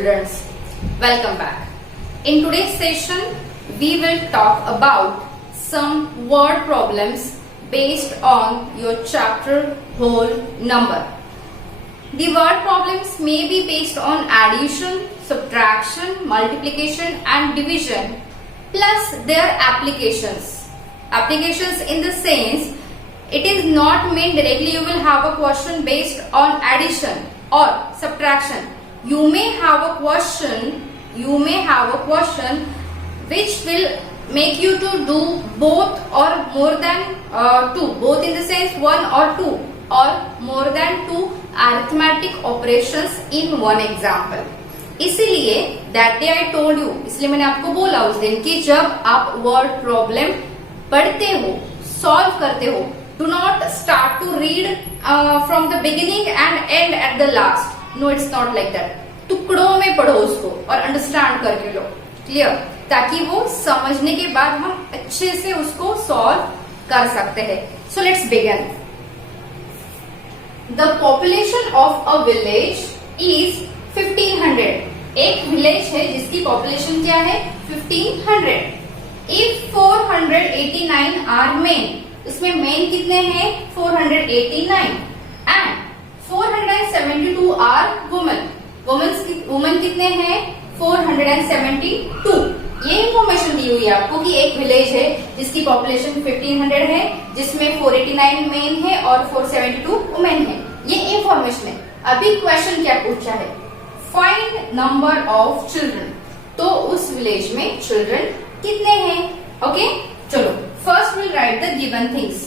students, welcome back. In today's session, we will talk about some word problems based on your chapter whole number. The word problems may be based on addition, subtraction, multiplication and division plus their applications. Applications in the sense, it is not meant directly you will have a question based on addition or subtraction. You may have a question which will make you to do both or more than two, both in the sense one or two or more than two arithmetic operations in one example. इसीलिए that day I told you, इसलिए मैंने आपको बोला उस दिन कि जब आप word problem पढ़ते हो, solve करते हो, do not start to read from the beginning and end at the last. No, it's not like that. टुकड़ों में पढ़ो उसको और अंडरस्टैंड करके लो, क्लियर, ताकि वो समझने के बाद हम अच्छे से उसको सॉल्व कर सकते हैं. So let's begin. The population of a village is 1500. एक विलेज है जिसकी पॉपुलेशन क्या है 1500. इफ 489 आर मेन, इसमें मेन कितने हैं 489 एंड 472 आर वुमेन. वुमेन कितने हैं 472. ये इंफॉर्मेशन दी हुई है आपको कि एक विलेज है जिसकी पॉपुलेशन 1500 है, जिसमें 489 मेन है और 472 वुमेन है. ये इंफॉर्मेशन है. अभी क्वेश्चन क्या पूछा है, फाइंड नंबर ऑफ चिल्ड्रन. तो उस विलेज में चिल्ड्रन कितने हैं. ओके, चलो first will write the given things.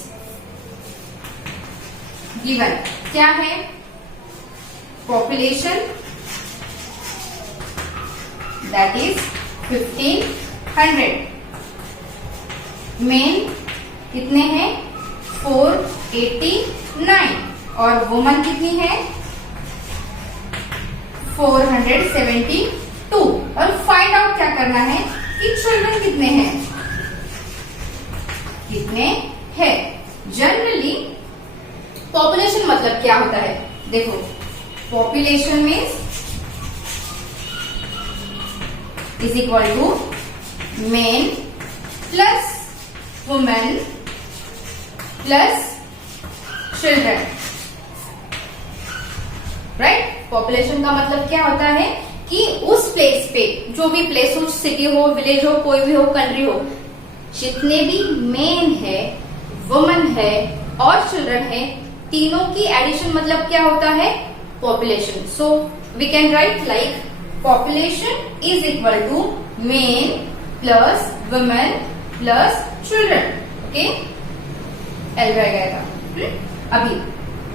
Given क्या है, पॉपुलेशन that is 1500. मेन कितने हैं 489 और वुमन कितनी है 472. और फाइंड आउट क्या करना है कि चिल्ड्रन कितने हैं, कितने हैं. जनरली पॉपुलेशन मतलब क्या होता है, देखो population means is equal to men plus women plus children. Right. Population का मतलब क्या होता है कि उस प्लेस पे, जो भी प्लेस हो, सिटी हो, विलेज हो, कोई भी हो, कंट्री हो, जितने भी मेन है, वुमन है और चिल्ड्रन है, तीनों की एडिशन मतलब क्या होता है population. So we can write like population is equal to men plus women plus children. Okay, L by गया था. अभी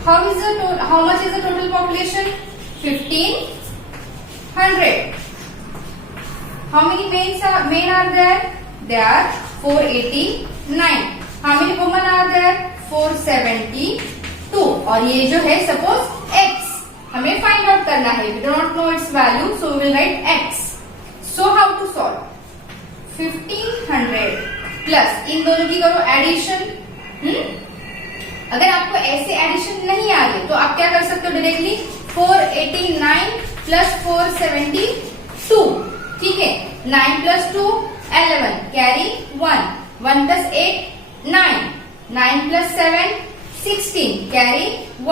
how much is the total population 1500. how many men are there, they are 489. how many women are there 472. और ये जो है suppose x हमें find out करना है. We do not know its value, so we will write x. So how to solve, 1500 plus इन दोनों की करो एडिशन. अगर आपको ऐसे एडिशन नहीं आ रही तो आप क्या कर सकते हो डायरेक्टली 489 प्लस 472. ठीक है, 9 plus 2 11 carry 1 1 plus 8 9 9 plus 7 16 carry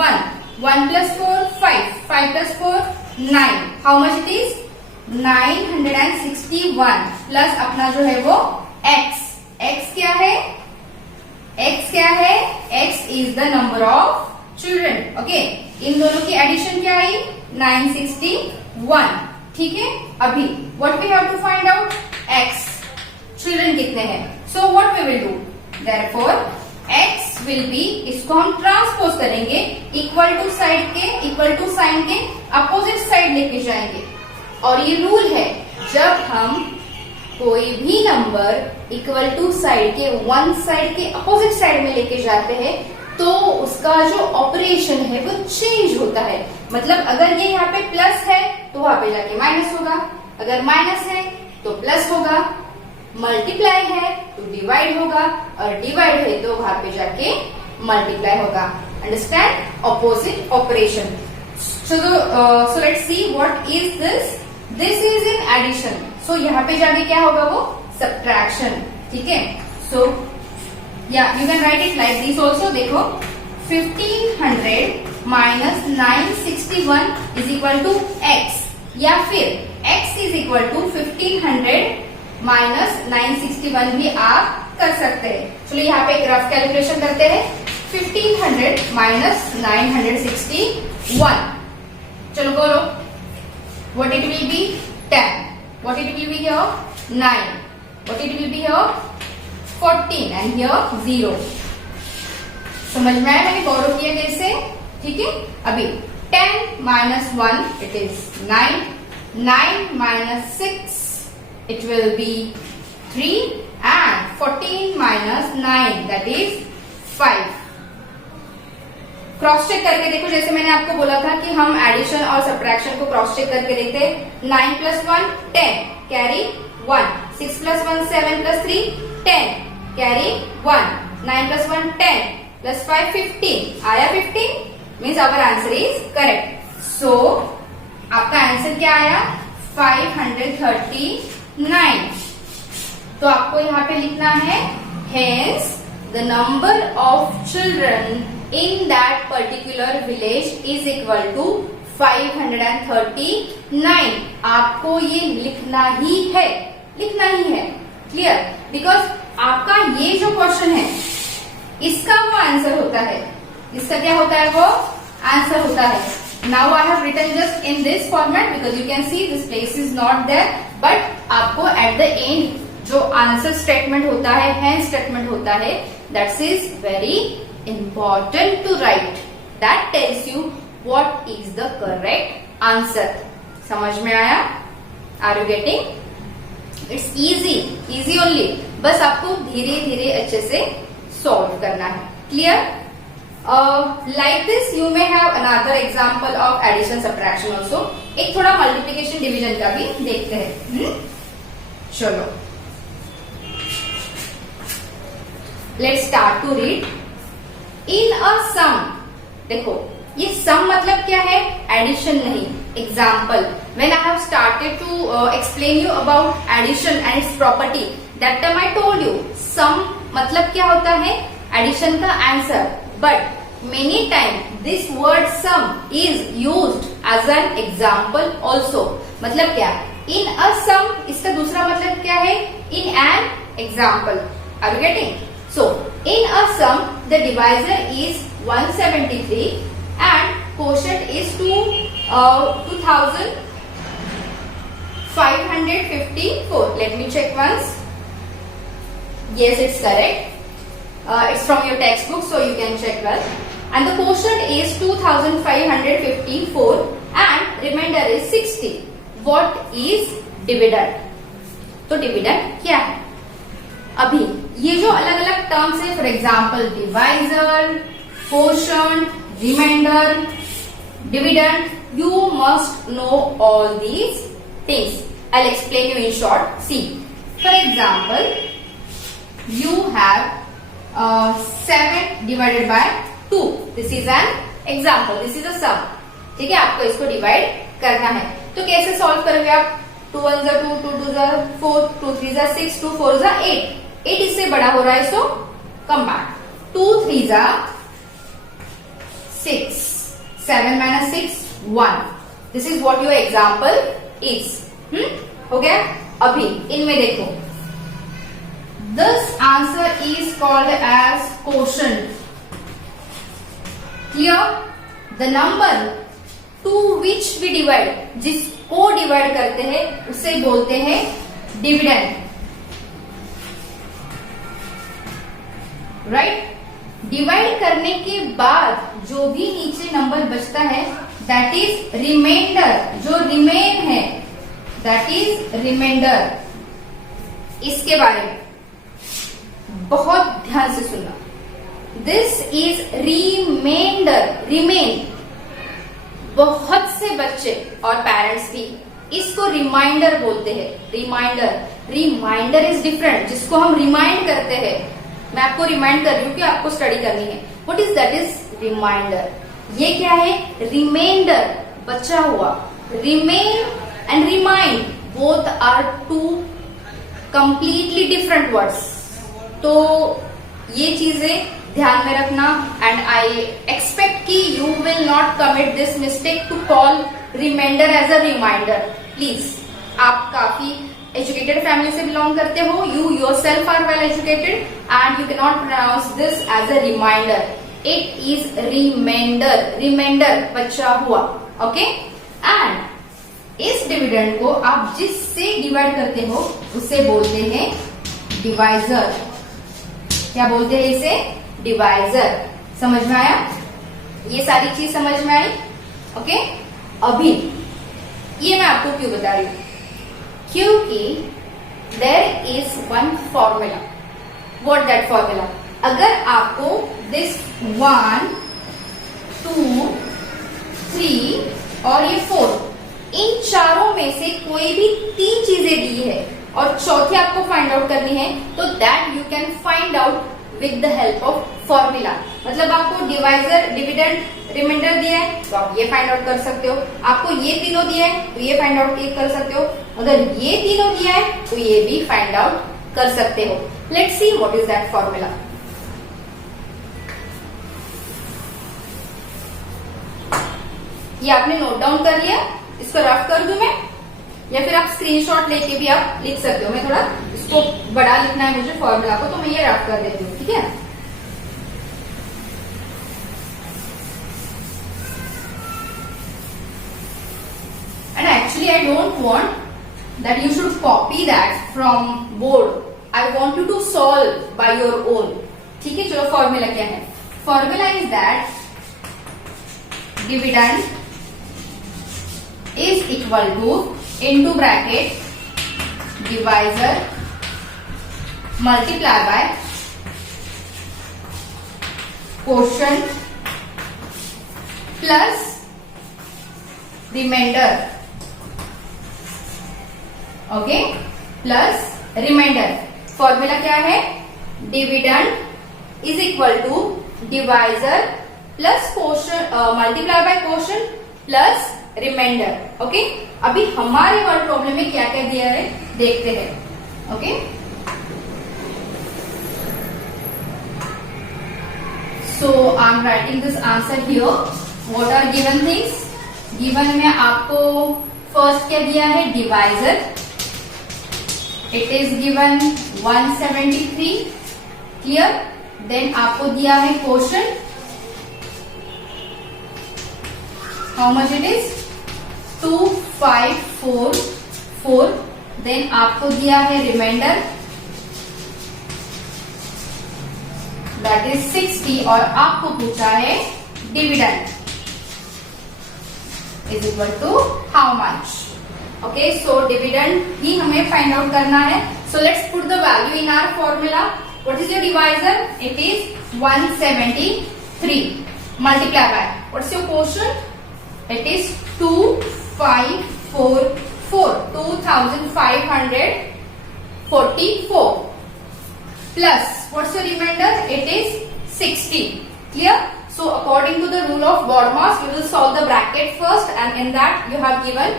1 1 plus 4 5 5 plus 4 9. How much it is 961 plus अपना जो है वो x. x क्या है, x क्या है, x is the number of children. Okay, इन दोनों की एडिशन क्या आई 961. ठीक है, अभी what we have to find out x. Children कितने हैं. So what we will do, therefore x will be, इसको हम ट्रांसपोज करेंगे, इक्वल टू साइड के, इक्वल टू साइन के अपोजिट साइड लेके जाएंगे. और ये रूल है, जब हम कोई भी नंबर इक्वल टू साइड के वन साइड के अपोजिट साइड में लेके जाते हैं तो उसका जो ऑपरेशन है वो चेंज होता है. मतलब अगर ये यहाँ पे प्लस है तो वहां पे जाके माइनस होगा, अगर माइनस है तो प्लस होगा, मल्टीप्लाई है तो डिवाइड होगा, और डिवाइड है तो वहां पे जाके मल्टीप्लाई होगा. Understand, opposite operation. So let's see what is this this is in addition, so यहाँ पे जाके क्या होगा वो सब्ट्रैक्शन, ठीक है। सो या you can write it like this also, देखो 1500 minus 961 is equal to x, या फिर x is equal to 1500 minus 961 भी आप कर सकते हैं। चलो यहाँ पे एक रफ कैलकुलेशन करते हैं। 1500 माइनस 961, चलो बोलो, what it will be 10, what it will be here 9, what it will be here 14 and here 0। समझ में आया मैंने बोरो किया कैसे, ठीक है। अभी 10 minus 1 it is 9, 9 minus 6 it will be 3 and 14 minus 9 that is 5। Cross check करके देखो, जैसे मैंने आपको बोला था कि हम एडिशन और सब्ट्रैक्शन को क्रॉस चेक करके देखते हैं। 9 plus 1 10 carry 1, 6 plus 1 7 plus 3 10 carry 1, 9 plus 1 10 plus 5 15, आया 15 means our answer is correct. So आपका आंसर क्या आया 539। तो आपको यहाँ पे लिखना है hence the number of children in that particular village is equal to 539। आपको ये लिखना ही है, क्लियर, बिकॉज आपका ये जो क्वेश्चन है इसका वो आंसर होता है, इसका क्या होता है वो आंसर होता है। Now I have written just in this format because you can see this place is not there, but आपको एट द एंड जो आंसर स्टेटमेंट होता है, हेंस स्टेटमेंट होता है, that is very important to write, that tells you what is the correct answer। समझ में आया? Are you getting? It's easy only, बस आपको धीरे धीरे अच्छे से सॉल्व करना है, clear. Like this you may have another example of addition subtraction also। एक थोड़ा मल्टीप्लिकेशन डिवीजन का भी देखते हैं। चलो let's start to read। इन अ सम, देखो ये सम मतलब क्या है, एडिशन नहीं। Example, when I have started to explain you about addition and its property, that time I told you some मतलब क्या होता है, एडिशन का answer. But many time this word some is used as an example also. मतलब क्या, इन अ सम इसका दूसरा मतलब क्या है, in an example. Are you getting? So, in a sum, the divisor is 173 and quotient is 2554. Let me check once. Yes, it's correct. It's from your textbook, so you can check well. And the quotient is 2554 and remainder is 60. What is dividend? तो dividend क्या है? अभी ये जो अलग अलग terms है, for example divisor, quotient, remainder, dividend, you must know all these things. I will explain you in short. See, for example you have 7 divided by 2, this is an example, this is a sum, ठीक है। आपको इसको divide करना है, तो कैसे solve करोगे आप? 2 1 2, 2 2 4, 2 3 6, 2 4 8, 8 इससे बड़ा हो रहा है, so come back. 2 3 6, 7 minus 6 1। This is what your example is. हो गया? अभी इनमें देखो, this answer is called as quotient. Clear? The number to which we divide, जिसको डिवाइड करते हैं उसे बोलते हैं डिविडेंड, राइट। डिवाइड करने के बाद जो भी नीचे नंबर बचता है दैट इज रिमाइंडर, जो रिमेन है दैट इज रिमाइंडर। इसके बारे में बहुत ध्यान से सुनना, दिस इज रिमाइंडर, रिमेन। बहुत से बच्चे और पेरेंट्स भी इसको रिमाइंडर बोलते हैं, रिमाइंडर। रिमाइंडर इज डिफरेंट, जिसको हम रिमाइंड करते हैं। मैं आपको रिमाइंड कर रही हूँ कि आपको स्टडी करनी है। What is that is reminder. ये क्या है? रिमाइंडर, बचा हुआ। Remain and remind both are two completely different words. तो ये चीजें ध्यान में रखना एंड आई एक्सपेक्ट कि you will not commit this mistake to call reminder as a reminder. Please, आप काफी एजुकेटेड फैमिली से बिलोंग करते हो, you yourself are well educated and you can not pronounce this as a reminder. It is reminder, reminder बचा हुआ। Okay, and इस dividend को आप जिससे डिवाइड करते हो उसे बोलते हैं डिवाइजर। क्या बोलते हैं इसे? डिवाइजर। समझ में आया? ये सारी चीज समझ में आई? ओके, अभी ये मैं आपको क्यों बता रही हूं? क्योंकि there is one formula. What that formula? अगर आपको दिस 1, 2, 3 और ये 4, इन चारों में से कोई भी 3 चीजें दी है और चौथी आपको फाइंड आउट करनी है, तो that you can find out with the help of formula. मतलब आपको डिवाइजर, डिविडेंड, रिमाइंडर दिया है तो आप ये फाइंड आउट कर सकते हो, आपको ये तीनों दिया है तो ये फाइंड आउट कर सकते हो, अगर ये तीनों दिया है तो ये भी फाइंड आउट कर सकते हो। Let's see what is that formula. ये आपने नोट डाउन कर लिया? इसको रफ कर दूं मैं, या फिर आप स्क्रीनशॉट लेके भी आप लिख सकते हो। मैं थोड़ा इसको बड़ा लिखना है मुझे फॉर्मूला को, तो मैं ये रफ कर देती हूँ, ठीक है? And actually I don't want that you should copy that from board, I want you to solve by your own. ठीक है, चलो फॉर्मूला क्या है? Formula is that dividend is equal to into bracket divisor multiply by quotient plus remainder. Okay, plus reminder. Formula क्या है? Dividend is equal to divisor plus quotient multiply by quotient plus reminder. Okay, अभी हमारे word problem में क्या क्या दिया है देखते हैं। Okay, so I am writing this answer here. What are given things? Given में आपको फर्स्ट क्या दिया है? Divisor. It is given 173, clear? Then आपको दिया है quotient, how much it is? 2544। Then आपको दिया है रिमाइंडर, दैट इज 60, और आपको पूछा है dividend is equal to how much. Okay, so dividend ही हमें फाइंड आउट करना है। So let's put the value in our formula. What is your divisor? It is 173 multiply by what is your quotient? It is 2544, 2544 plus what's your remainder? It is 60. Clear? So according to the rule of BODMAS, you will solve the bracket first, and in that you have given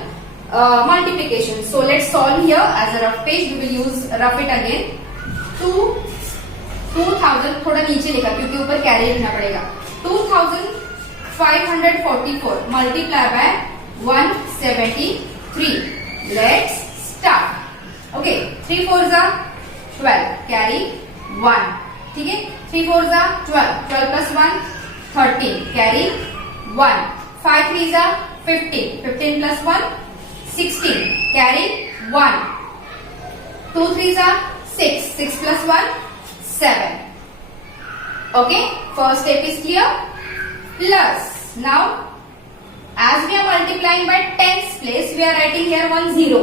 multiplication. So let's solve here as a rough page. We will use rough it again. 2000 थोड़ा नीचे लिखा क्योंकि ऊपर carry लिखना पड़ेगा। 2544 multiply by 173. Let's start. Okay, 3 4s are 12. Carry 1. ठीक है, 3 4s are 12. 12 plus 1 13. Carry 1. 5 3s are 15. 15 plus 1 16. Carry 1. 2 3s are 6. 6 plus 1 7. Okay, first step is clear. Plus now as we are multiplying by tens place, we are writing here 1 0.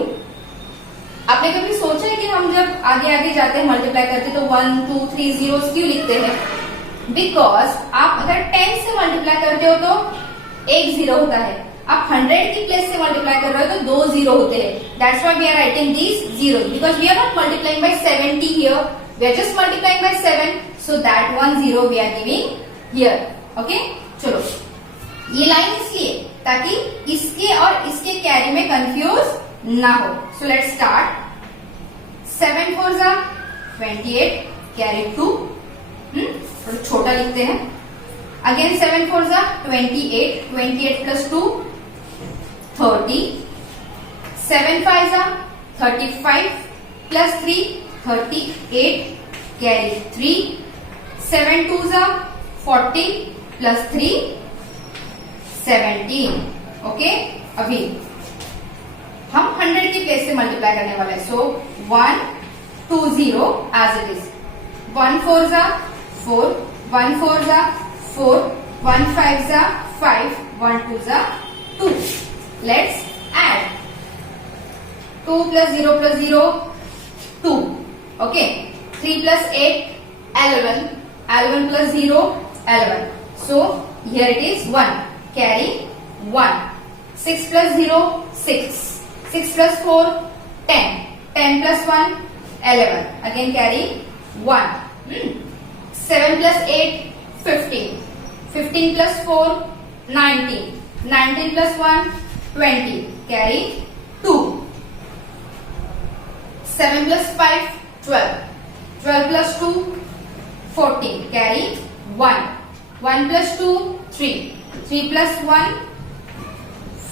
आपने कभी सोचा है कि हम जब आगे आगे जाते हैं मल्टीप्लाई करते तो 1 2 3 zeros क्यों लिखते हैं? बिकॉज आप अगर 10 से मल्टीप्लाई करते हो तो 1 0 होता है, आप 100 की प्लेस से मल्टीप्लाई कर रहे हो तो 2 0 होते हैं. That's why we are writing these zero because we are not multiplying by 70 here, we are just multiplying by 7, so that 1 0 we are giving here. Okay, चलो ये लाइन इसलिए ताकि इसके और इसके कैरी में कंफ्यूज ना हो. So let's start. 7 4 जा 28, कैरी 2. थोड़ा छोटा लिखते हैं. अगेन 7 4 जा 28, 28 प्लस 2 30. 7 5 जा 35 प्लस 3 38, कैरी 3. 7 2 जा 40 प्लस 3 17. ओके, अभी हम 100 की प्लेस से मल्टीप्लाई करने वाले हैं. सो 1 2 0 एज इट इज. 1 4 जा 4, 1 4 जा 4, 1 5 जा 5, 1 2 जा 2. Let's add. 2 plus 0 plus 0 2. Okay. 3 plus 8 11, 11 plus 0 11. So here it is 1, carry 1. 6 plus 0 6, 6 plus 4 10, 10 plus 1 11. Again carry 1. 7 plus 8 15, 15 plus 4 19, 19 plus 1 20, carry 2. 7 plus 5 12, 12 plus 2 14, carry 1. 1 plus 2 3, 3 plus 1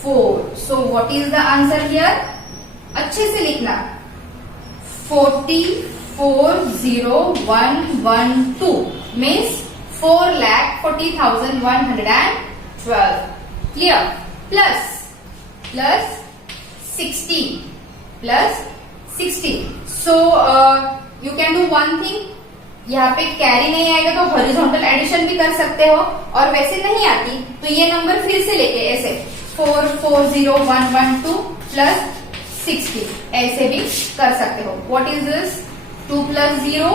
4. So what is the answer here? अच्छे से लिखना. 440,112 means 4,40,112. Clear? Plus 60 plus 60. So you can do one thing. यहाँ पे carry नहीं आएगा तो horizontal addition भी कर सकते हो, और वैसे नहीं आती तो ये नंबर फिर से लेके ऐसे 440,112 प्लस 60 ऐसे भी कर सकते हो. What is this? 2 plus 0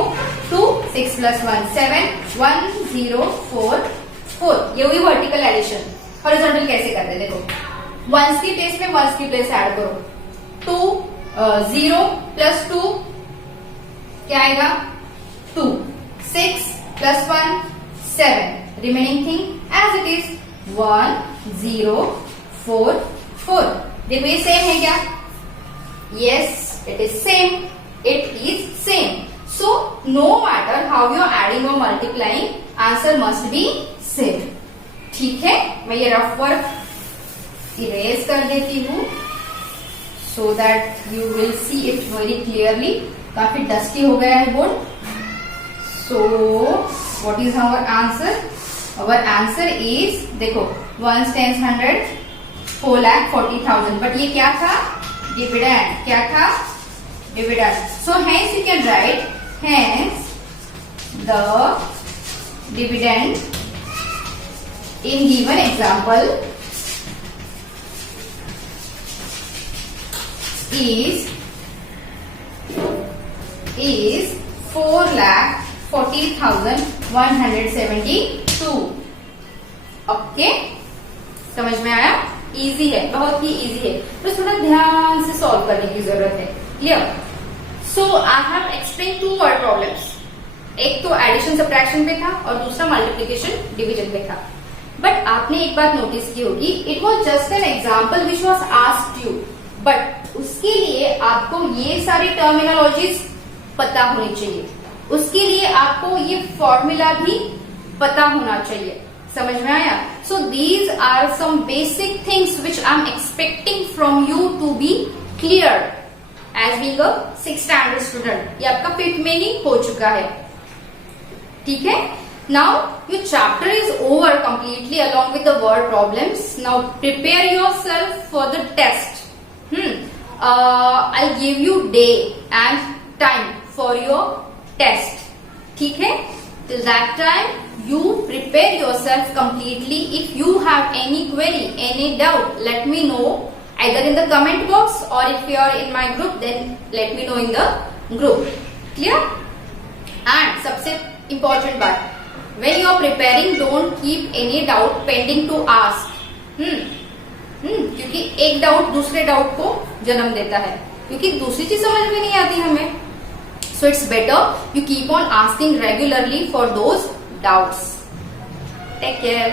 2, 6 plus 1 7, 1044. ये हुई वर्टिकल एडिशन. हॉरिजॉन्टल कैसे करते हैं देखो. वंस की प्लेस में वंस की प्लेस ऐड करो. 0 प्लस 2 क्या आएगा? 2. 6 plus 1 7. Remaining thing as it is 1 0 4 4. देखो ये सेम है क्या? Yes, it is same. It is same. So no matter how you are adding or multiplying, answer must be same. ठीक है, मैं ये रफ वर्क इरेज कर देती हूँ so that you will see it very clearly. काफी dusty हो गया है board. So what is our answer? Our answer is देखो 1 10 100 4,40,000. बट ये क्या था? डिविडेंड. क्या था? Dividend. So hence you can write hence the dividend in given example is 4,40,172. Okay, समझ में आया? इजी है, बहुत ही इजी है, तो थोड़ा ध्यान से सॉल्व करने की जरूरत है. Clear? So I have explain 2 word problems. एक तो एडिशन सब्ट्रैक्शन पे था और दूसरा मल्टीप्लिकेशन डिवीजन पे था. बट आपने एक बात नोटिस की होगी, it was just an example which was asked you, but उसके लिए आपको ये सारी टर्मिनोलॉजीज पता होनी चाहिए. उसके लिए आपको ये फॉर्मूला भी पता होना चाहिए. समझ में आया? So these are some basic things which I am expecting from you to be clear as being a 6th standard student. ये आपका 5th में ही हो चुका है. ठीक है? Now your chapter is over completely along with the word problems. Now prepare yourself for the test. I'll give you day and time for your test. ठीक है? Till that time, you prepare yourself completely. If you have any query, any doubt, let me know either in the comment box or if you are in my group, then let me know in the group. Clear? And सबसे important बात, when you are preparing, don't keep any doubt pending to ask. क्योंकि एक doubt दूसरे doubt को जन्म देता है, क्योंकि दूसरी चीज समझ में नहीं आती हमें. So it's better you keep on asking regularly for those doubts. Take care.